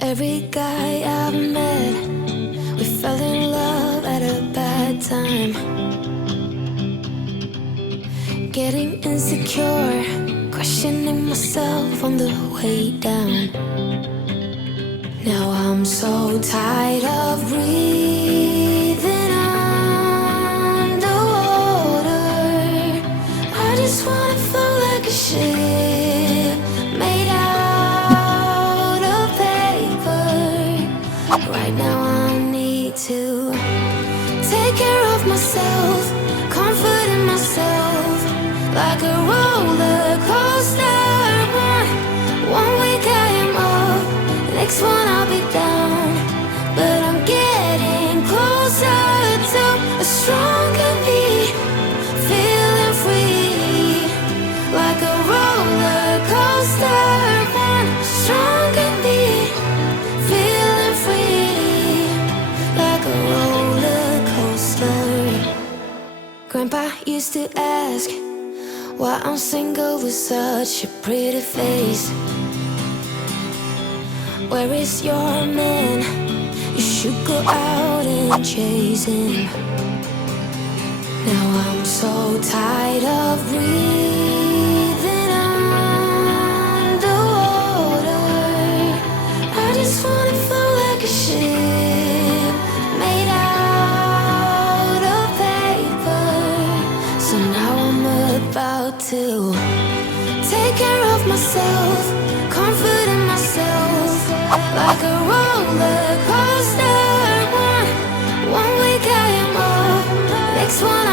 Every guy I've met, we fell in love at a bad time. Getting insecure, questioning myself on the way down. Now I'm so tired of breathing underwater. I just wanna float like a ship made out of paper. Right now I need to take care of myself, comfort in myself, like a roller coaster. One week I am up, next one I'll be down. But I'm getting closer to a stronger me, feeling free, like a roller coaster. One stronger me, feeling free, like a roller coaster. Grandpa used to ask why I'm single with such a pretty face. Where is your man? You should go out and chase him. Now I'm so tired of breathing underwater. I just wanna float like a ship made out of paper. So now I'm about to take care of myself, comfort in myself, like a roller coaster. One week I am up, next one